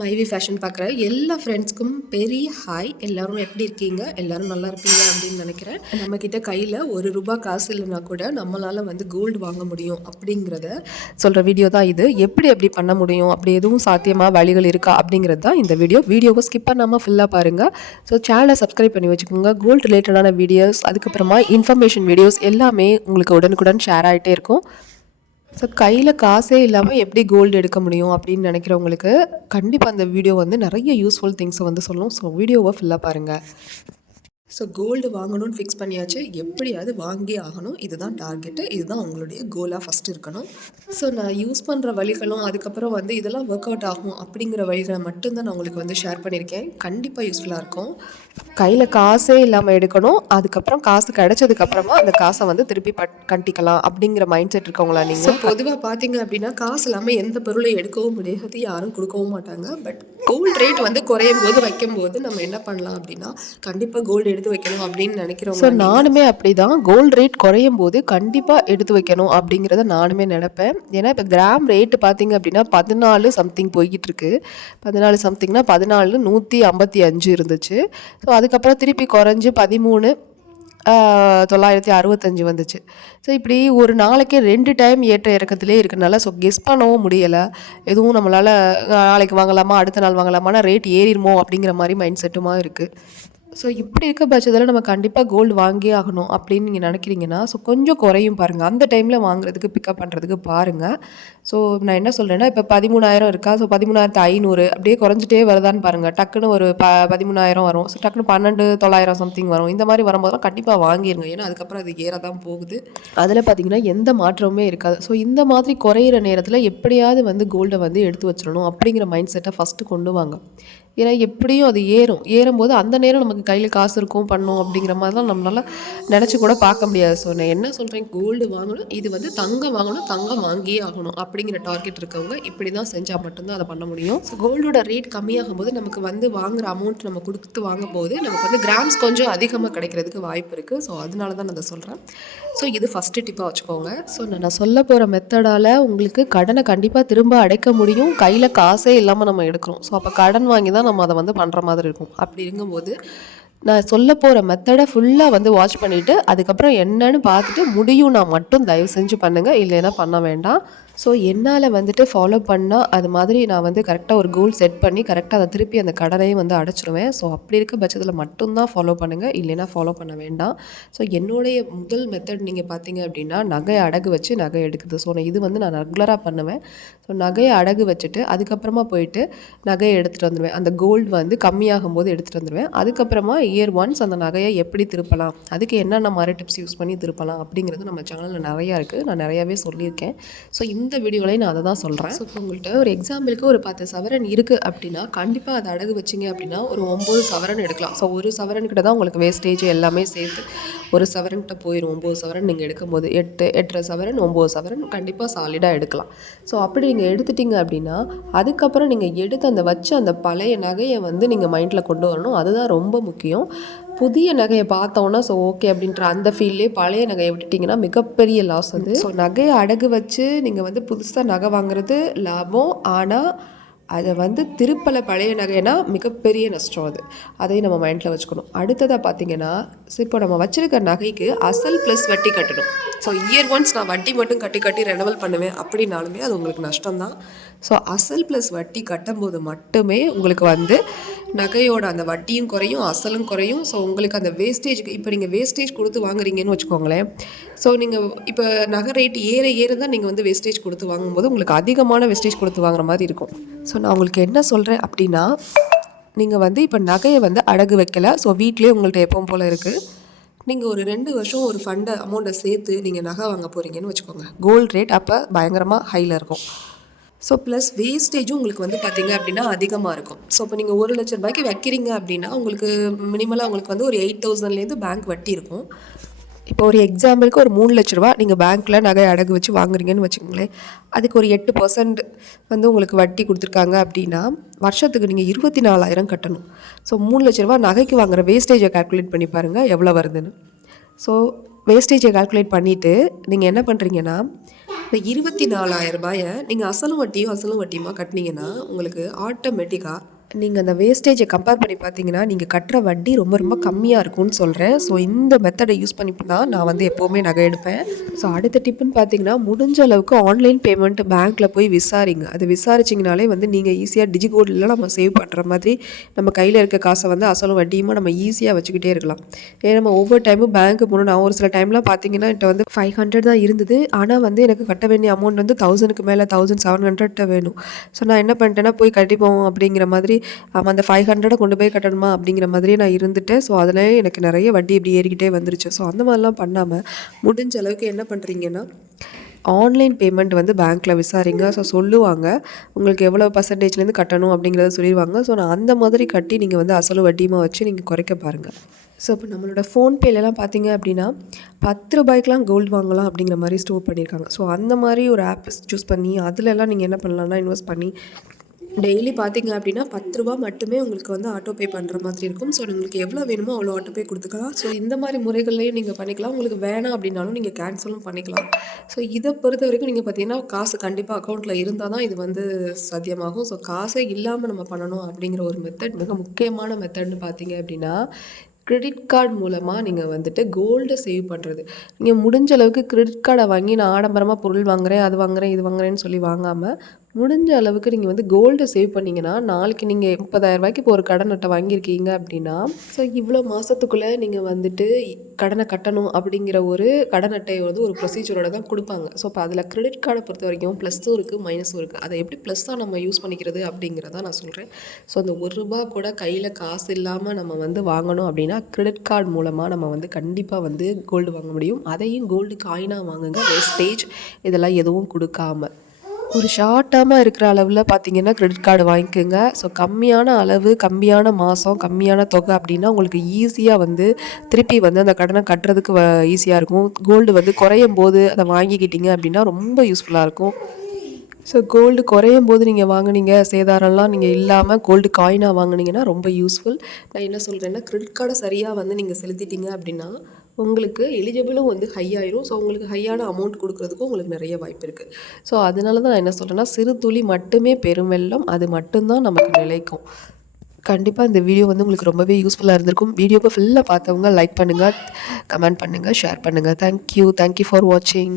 மைவி ஃபேஷன் பார்க்குற எல்லா ஃப்ரெண்ட்ஸ்க்கும் பெரிய ஹாய். எல்லோரும் எப்படி இருக்கீங்க? எல்லோரும் நல்லா இருப்பீங்க அப்படின்னு நினைக்கிறேன். நம்மக்கிட்ட கையில் ₹1 காசு இல்லைனா கூட நம்மளால் வந்து கோல்டு வாங்க முடியும் அப்படிங்கிறத சொல்கிற வீடியோ தான் இது. எப்படி பண்ண முடியும், அப்படி எதுவும் சாத்தியமாக வழிகள் இருக்கா அப்படிங்கிறது தான் இந்த வீடியோவை ஸ்கிப் பண்ணாமல் ஃபுல்லாக பாருங்கள். ஸோ சேனலை சப்ஸ்கிரைப் பண்ணி வச்சுக்கோங்க. கோல்டு ரிலேட்டடான வீடியோஸ், அதுக்கப்புறமா இன்ஃபர்மேஷன் வீடியோஸ் எல்லாமே உங்களுக்கு உடனுக்குடன் ஷேர் ஆகிட்டே இருக்கும். ஸோ கையில் காசே இல்லாமல் எப்படி கோல்டு எடுக்க முடியும் அப்படின்னு நினைக்கிறவங்களுக்கு கண்டிப்பாக அந்த வீடியோ வந்து நிறைய யூஸ்ஃபுல் திங்ஸை வந்து சொல்லும். ஸோ வீடியோவை ஃபுல்லாக பாருங்கள். ஸோ கோல்டு வாங்கணும்னு ஃபிக்ஸ் பண்ணியாச்சு. எப்படியாவது வாங்கி ஆகணும், இதுதான் டார்கெட்டு, இதுதான் உங்களுடைய கோலாக ஃபஸ்ட்டு இருக்கணும். ஸோ நான் யூஸ் பண்ணுற வழிகளும் அதுக்கப்புறம் வந்து இதெல்லாம் ஒர்க் அவுட் ஆகும் அப்படிங்கிற வழிகளை மட்டும்தான் நான் உங்களுக்கு வந்து ஷேர் பண்ணியிருக்கேன். கண்டிப்பாக யூஸ்ஃபுல்லாக இருக்கும். கையில் காசே இல்லாமல் எடுக்கணும், அதுக்கப்புறம் காசு கிடைச்சதுக்கப்புறமா அந்த காசை வந்து திருப்பி கட்டிக்கலாம் அப்படிங்கிற மைண்ட் செட் இருக்கவங்களா நீங்கள்? பொதுவாக பார்த்தீங்க அப்படின்னா காசு இல்லாமல் எந்த பொருளை எடுக்கவும் முடியாது, யாரும் கொடுக்கவும் மாட்டாங்க. பட் கோல்டு ரேட் வந்து குறையும் போது வைக்கும்போது நம்ம என்ன பண்ணலாம் அப்படின்னா கண்டிப்பாக கோல்டு எடுத்து வைக்கணும் அப்படின்னு நினைக்கிறோம். ஸோ நானுமே அப்படி தான் கோல்டு ரேட் குறையும் போது கண்டிப்பாக எடுத்து வைக்கணும் அப்படிங்கிறத நானுமே நினைப்பேன். ஏன்னா இப்போ கிராம் ரேட்டு பார்த்தீங்க அப்படின்னா 14 சம்திங் போய்கிட்டு இருக்கு. 14 சம்திங்னா 14,155 இருந்துச்சு. ஸோ அதுக்கப்புறம் திருப்பி குறைஞ்சி 13,965 வந்துச்சு. ஸோ இப்படி ஒரு நாளைக்கே 2 டைம் ஏற்ற இறக்கத்திலே இருக்கிறனால ஸோ கெஸ் பண்ணவும் முடியலை. எதுவும் நம்மளால் நாளைக்கு வாங்கலாமா அடுத்த நாள் வாங்கலாமான்னா ரேட் ஏறிடுமோ அப்படிங்கிற மாதிரி மைண்ட் செட்டுமா இருக்குது. ஸோ இப்படி இருக்க பட்சத்தில் நம்ம கண்டிப்பாக கோல்டு வாங்கியே ஆகணும் அப்படின்னு நீங்கள் நினைக்கிறீங்கன்னா ஸோ கொஞ்சம் குறையும் பாருங்கள். அந்த டைமில் வாங்குறதுக்கு பிக்கப் பண்ணுறதுக்கு பாருங்கள். ஸோ நான் என்ன சொல்கிறேன்னா இப்போ 13,000 இருக்கா, ஸோ 13,500 அப்படியே குறைஞ்சிட்டே வருதான்னு பாருங்கள். டக்குன்னு ஒரு 13,000 வரும், ஸோ டக்குன்னு 12,900 சம்திங் வரும். இந்த மாதிரி வரும்போதெல்லாம் கண்டிப்பாக வாங்கிடுங்க. ஏன்னா அதுக்கப்புறம் அது ஏற தான் போகுது. அதில் பார்த்தீங்கன்னா எந்த மாற்றமுமே இருக்காது. ஸோ இந்த மாதிரி குறையிற நேரத்தில் எப்படியாவது வந்து கோல்டை வந்து எடுத்து வச்சிடணும் அப்படிங்கிற மைண்ட் செட்டை ஃபஸ்ட்டு கொண்டு வாங்க. ஏன்னா எப்படியும் அது ஏறும்போது அந்த நேரம் நமக்கு கையில் காசு இருக்கும் பண்ணும் அப்படிங்கிற மாதிரிலாம் நம்மளால் நினச்சி கூட பார்க்க முடியாது. ஸோ நான் என்ன சொல்கிறேன், கோல்டு வாங்கணும், இது வந்து தங்கம் வாங்கணும், தங்கம் வாங்கியே ஆகணும் அப்படிங்கிற டார்கெட் இருக்கவங்க இப்படி தான் செஞ்சால் மட்டும்தான் அதை பண்ண முடியும். ஸோ கோல்டோட ரேட் கம்மியாகும் போது நமக்கு வந்து வாங்குகிற அமௌண்ட் நம்ம கொடுத்து வாங்கும் போது நமக்கு வந்து கிராம்ஸ் கொஞ்சம் அதிகமாக கிடைக்கிறதுக்கு வாய்ப்பு இருக்குது. ஸோ அதனால தான் நான் அதை சொல்கிறேன். ஸோ இது ஃபஸ்ட்டு டிப்பாக வச்சுக்கோங்க. ஸோ நான் சொல்ல போகிற மெத்தடால் உங்களுக்கு கடனை கண்டிப்பாக திரும்ப அடைக்க முடியும். கையில் காசே இல்லாமல் நம்ம எடுக்கிறோம். ஸோ அப்போ கடன் வாங்கி தான் நம்ம அதை வந்து பண்ணுற மாதிரி இருக்கும். அப்படி இருக்கும்போது நான் சொல்ல போகிற மெத்தடை ஃபுல்லாக வந்து வாட்ச் பண்ணிவிட்டு அதுக்கப்புறம் என்னன்னு பார்த்துட்டு முடியும்னா மட்டும் தயவு செஞ்சு பண்ணுங்கள், இல்லைன்னா பண்ண வேண்டாம். ஸோ என்னால் வந்துட்டு ஃபாலோ பண்ணால் அது மாதிரி நான் வந்து கரெக்டாக ஒரு கோல் செட் பண்ணி கரெக்டாக அதை திருப்பி அந்த கடனையும் வந்து அடைச்சிடுவேன். ஸோ அப்படி இருக்க பட்சத்தில் மட்டும்தான் ஃபாலோ பண்ணுங்கள், இல்லைன்னா ஃபாலோ பண்ண வேண்டாம். ஸோ என்னுடைய முதல் மெத்தட் நீங்கள் பார்த்தீங்க அப்படின்னா நகையை அடகு வச்சு நகை எடுக்குது. ஸோ இது வந்து நான் ரெகுலராக பண்ணுவேன். ஸோ நகையை அடகு வச்சுட்டு அதுக்கப்புறமா போயிட்டு நகையை எடுத்துகிட்டு வந்துடுவேன். அந்த கோல்டு வந்து கம்மியாகும் போது எடுத்துகிட்டு வந்துடுவேன். அதுக்கப்புறமா இயர் ஒன்ஸ் அந்த நகையை எப்படி திருப்பலாம், அதுக்கு என்னென்ன மாதிரி டிப்ஸ் யூஸ் பண்ணி திருப்பலாம் அப்படிங்கிறது நம்ம சேனலில் நிறையா இருக்குது. நான் நிறையாவே சொல்லியிருக்கேன். ஸோ இந்த வீடியோலையும் நான் அதை தான் சொல்கிறேன். ஸோ உங்கள்கிட்ட ஒரு எக்ஸாம்பிளுக்கு ஒரு 10 சவரன் இருக்குது அப்படின்னா கண்டிப்பாக அதை அடகு வச்சிங்க அப்படின்னா ஒரு 9 சவரன் எடுக்கலாம். ஸோ ஒரு சவரன்கிட்ட தான் உங்களுக்கு வேஸ்டேஜ் எல்லாமே சேர்த்து ஒரு சவரன்கிட்ட போயிடும். 9 சவரன் நீங்கள் எடுக்கும்போது 8 சவரன் 9 சவரன் கண்டிப்பாக சாலிடாக எடுக்கலாம். ஸோ அப்படி நீங்கள் எடுத்துட்டிங்க அப்படின்னா அதுக்கப்புறம் நீங்கள் எடுத்து அந்த வச்ச அந்த பழைய நகையை வந்து நீங்கள் மைண்டில் கொண்டு வரணும். அதுதான் ரொம்ப முக்கியம். புதிய நகையை பார்த்தோன்னா ஸோ ஓகே அப்படின்ற அந்த ஃபீல்லே பழைய நகையை விட்டுட்டிங்கன்னா மிகப்பெரிய லாஸ் அது. ஸோ நகையை அடகு வச்சு நீங்கள் வந்து புதுசாக நகை வாங்குறது லாபம், ஆனால் அதை வந்து திருப்பலை பழைய நகைனா மிகப்பெரிய நஷ்டம். அதையும் நம்ம மைண்டில் வச்சுக்கணும். அடுத்ததாக பார்த்தீங்கன்னா இப்போ நம்ம வச்சுருக்க நகைக்கு அசல் ப்ளஸ் வட்டி கட்டணும். ஸோ இயர் ஒன்ஸ் நான் வட்டி மட்டும் கட்டி ரெனவல் பண்ணுவேன் அப்படின்னாலுமே அது உங்களுக்கு நஷ்டம்தான். ஸோ அசல் ப்ளஸ் வட்டி கட்டும்போது மட்டுமே உங்களுக்கு வந்து நகையோட அந்த வட்டியும் குறையும், அசலும் குறையும். ஸோ உங்களுக்கு அந்த வேஸ்டேஜுக்கு இப்போ நீங்கள் வேஸ்டேஜ் கொடுத்து வாங்குறீங்கன்னு வச்சுக்கோங்களேன். ஸோ நீங்கள் இப்போ நகை ரேட் ஏற தான் நீங்கள் வந்து வேஸ்டேஜ் கொடுத்து வாங்கும்போது உங்களுக்கு அதிகமான வேஸ்டேஜ் கொடுத்து வாங்குற மாதிரி இருக்கும். ஸோ நான் உங்களுக்கு என்ன சொல்கிறேன் அப்படின்னா, நீங்கள் வந்து இப்போ நகையை வந்து அடகு வைக்கலை, ஸோ வீட்லேயே உங்கள்கிட்ட எப்பவும் போல் இருக்குது. நீங்கள் ஒரு 2 வருஷம் ஒரு ஃபண்டை அமௌண்ட்டை சேர்த்து நீங்கள் நகை வாங்க போகிறீங்கன்னு வச்சுக்கோங்க. கோல்டு ரேட் அப்போ பயங்கரமாக ஹையில் இருக்கும். ஸோ ப்ளஸ் வேஸ்டேஜும் உங்களுக்கு வந்து பார்த்திங்க அப்படின்னா அதிகமாக இருக்கும். ஸோ இப்போ நீங்கள் 1,00,000 ரூபாய்க்கு வைக்கிறீங்க அப்படின்னா உங்களுக்கு மினிமலாக உங்களுக்கு வந்து ஒரு 8,000லேருந்து பேங்க் வட்டி இருக்கும். இப்போ ஒரு எக்ஸாம்பிளுக்கு ஒரு 3,00,000 ரூபா நீங்கள் பேங்க்கில் நகை அடகு வச்சு வாங்குறீங்கன்னு வச்சுக்கோங்களேன். அதுக்கு ஒரு 8% வந்து உங்களுக்கு வட்டி கொடுத்துருக்காங்க அப்படின்னா வருஷத்துக்கு நீங்கள் 24,000 கட்டணும். ஸோ 3,00,000 ரூபா நகைக்கு வாங்குகிற வேஸ்டேஜை கால்குலேட் பண்ணி பாருங்கள் எவ்வளோ வருதுன்னு. ஸோ வேஸ்டேஜை கால்குலேட் பண்ணிவிட்டு நீங்கள் என்ன பண்ணுறீங்கன்னா, இந்த 24,000 நீங்கள் அசலும் வட்டியுமா கட்டினீங்கன்னா உங்களுக்கு ஆட்டோமேட்டிக்காக நீங்கள் அந்த வேஸ்டேஜை கம்பேர் பண்ணி பார்த்தீங்கன்னா நீங்கள் கட்டுற வட்டி ரொம்ப ரொம்ப கம்மியாக இருக்கும்னு சொல்கிறேன். ஸோ இந்த மெத்தடை யூஸ் பண்ணி தான் நான் வந்து எப்போவுமே நகை எடுப்பேன். ஸோ அடுத்த டிப்புன்னு பார்த்தீங்கன்னா, முடிஞ்ச அளவுக்கு ஆன்லைன் பேமெண்ட் பேங்க்கில் போய் விசாரிங்க. அது விசாரிச்சிங்கனாலே வந்து நீங்கள் ஈஸியாக டிஜிகோல்டில் நம்ம சேவ் பண்ணுற மாதிரி நம்ம கையில் இருக்க காசை வந்து அசலும் வட்டியுமா நம்ம ஈஸியாக வச்சுக்கிட்டே இருக்கலாம். ஏன்னா நம்ம ஒவ்வொரு டைமும் பேங்க்கு போகணும். நான் ஒரு சில டைம்லாம் பார்த்தீங்கன்னா என்கிட்ட வந்து 500 தான் இருந்தது. ஆனால் வந்து எனக்கு கட்ட வேண்டிய அமௌண்ட் வந்து 1000க்கு மேலே 1700 வேணும். ஸோ நான் என்ன பண்ணிட்டேன்னா போய் கட்டிப்போம் அப்படிங்கிற மாதிரி அந்த 500 கொண்டு போய் கட்டணுமா அப்படிங்கிற மாதிரியே நான் இருந்துட்டேன். ஸோ அதிலே எனக்கு நிறைய வட்டி இப்படி ஏறிக்கிட்டே வந்துருச்சு. ஸோ அந்த மாதிரிலாம் பண்ணாமல் முடிஞ்ச அளவுக்கு என்ன பண்ணுறீங்கன்னா, ஆன்லைன் பேமெண்ட் வந்து பேங்க்கில் விசாரிங்க. ஸோ சொல்லுவாங்க உங்களுக்கு எவ்வளோ பர்சன்டேஜ்லேருந்து கட்டணும் அப்படிங்கிறத சொல்லிடுவாங்க. ஸோ நான் அந்த மாதிரி கட்டி நீங்கள் வந்து அசலும் வட்டியுமா வச்சு நீங்கள் குறைக்க பாருங்கள். ஸோ இப்போ நம்மளோட ஃபோன்பேலலாம் பார்த்தீங்க அப்படின்னா ₹10 கோல்டு வாங்கலாம் அப்படிங்கிற மாதிரி ஸ்டோர் பண்ணியிருக்காங்க. ஸோ அந்த மாதிரி ஒரு ஆப் சூஸ் பண்ணி அதிலெல்லாம் நீங்கள் என்ன பண்ணலாம்னா இன்வெஸ்ட் பண்ணி டெய்லி பார்த்தீங்க அப்படின்னா ₹10 மட்டுமே உங்களுக்கு வந்து ஆட்டோ பே பண்ணுற மாதிரி இருக்கும். ஸோ உங்களுக்கு எவ்வளோ வேணுமோ அவ்வளோ ஆட்டோ பே கொடுத்துக்கலாம். ஸோ இந்த மாதிரி முறைகள்லையும் நீங்கள் பண்ணிக்கலாம். உங்களுக்கு வேணாம் அப்படின்னாலும் நீங்கள் கேன்சலும் பண்ணிக்கலாம். ஸோ இதை பொறுத்த வரைக்கும் நீங்கள் பார்த்தீங்கன்னா காசு கண்டிப்பாக அக்கௌண்ட்டில் இருந்தால் தான் இது வந்து சாத்தியமாகும். ஸோ காசே இல்லாமல் நம்ம பண்ணணும் அப்படிங்கிற ஒரு மெத்தட் மிக முக்கியமான மெத்தட்னு பார்த்தீங்க அப்படின்னா, கிரெடிட் கார்டு மூலமாக நீங்கள் வந்துட்டு கோல்டை சேவ் பண்ணுறது. நீங்கள் முடிஞ்ச அளவுக்கு கிரெடிட் கார்டை வாங்கி நான் ஆடம்பரமாக பொருள் வாங்குகிறேன், அது வாங்குகிறேன், இது வாங்குகிறேன்னு சொல்லி வாங்காமல் முடிஞ்ச அளவுக்கு நீங்கள் வந்து கோல்டை சேவ் பண்ணிங்கன்னா, நாளைக்கு நீங்கள் ₹30,000 இப்போ ஒரு கடன் அட்டை வாங்கியிருக்கீங்க அப்படின்னா, ஸோ இவ்வளோ மாதத்துக்குள்ளே நீங்கள் வந்துட்டு கடனை கட்டணும் அப்படிங்கிற ஒரு கடன் அட்டையை வந்து ஒரு ப்ரொசீஜரோட தான் கொடுப்பாங்க. ஸோ இப்போ அதில் கிரெடிட் கார்டை பொறுத்த வரைக்கும் ப்ளஸ்ஸும் இருக்குது, மைனஸும் இருக்குது. அதை எப்படி ப்ளஸ்ஸாக நம்ம யூஸ் பண்ணிக்கிறது அப்படிங்கிறத நான் சொல்கிறேன். ஸோ அந்த ₹1 கூட கையில் காசு இல்லாமல் நம்ம வந்து வாங்கணும் அப்படின்னா, கிரெடிட் கார்டு மூலமாக நம்ம வந்து கண்டிப்பாக வந்து கோல்டு வாங்க முடியும். அதையும் கோல்டு காயினாக வாங்குங்க, வேஸ்டேஜ் இதெல்லாம் எதுவும் கொடுக்காம. ஒரு ஷார்ட் டேர்மாக இருக்கிற அளவில் பார்த்தீங்கன்னா கிரெடிட் கார்டு வாங்கிக்கோங்க. ஸோ கம்மியான அளவு, கம்மியான மாதம், கம்மியான தொகை அப்படின்னா உங்களுக்கு ஈஸியாக வந்து திருப்பி வந்து அந்த கடனை கட்டுறதுக்கு ஈஸியாக இருக்கும். கோல்டு வந்து குறையும் போது அதை வாங்கிக்கிட்டீங்க அப்படின்னா ரொம்ப யூஸ்ஃபுல்லாக இருக்கும். ஸோ கோல்டு குறையும் போது நீங்கள் வாங்குனீங்க, சேதாரம்லாம் நீங்கள் இல்லாமல் கோல்டு காயினாக வாங்குனீங்கன்னா ரொம்ப யூஸ்ஃபுல். நான் என்ன சொல்கிறேன்னா, கிரெடிட் கார்டை சரியாக வந்து நீங்கள் செலுத்திட்டீங்க அப்படின்னா உங்களுக்கு எலிஜிபிளும் வந்து ஹை ஆயிரும். ஸோ உங்களுக்கு ஹையான அமௌண்ட் கொடுக்குறதுக்கும் உங்களுக்கு நிறைய வாய்ப்பு இருக்குது. ஸோ அதனால தான் நான் என்ன சொல்கிறேன்னா, சிறு துளி மட்டுமே பெருவெள்ளம், அது மட்டும்தான் நமக்கு நிலைக்கும். கண்டிப்பாக இந்த வீடியோ வந்து உங்களுக்கு ரொம்பவே யூஸ்ஃபுல்லாக இருந்திருக்கும். வீடியோவை ஃபுல்லாக பார்த்தவங்க லைக் பண்ணுங்கள், கமெண்ட் பண்ணுங்கள், ஷேர் பண்ணுங்கள். தேங்க்யூ ஃபார் வாட்சிங்.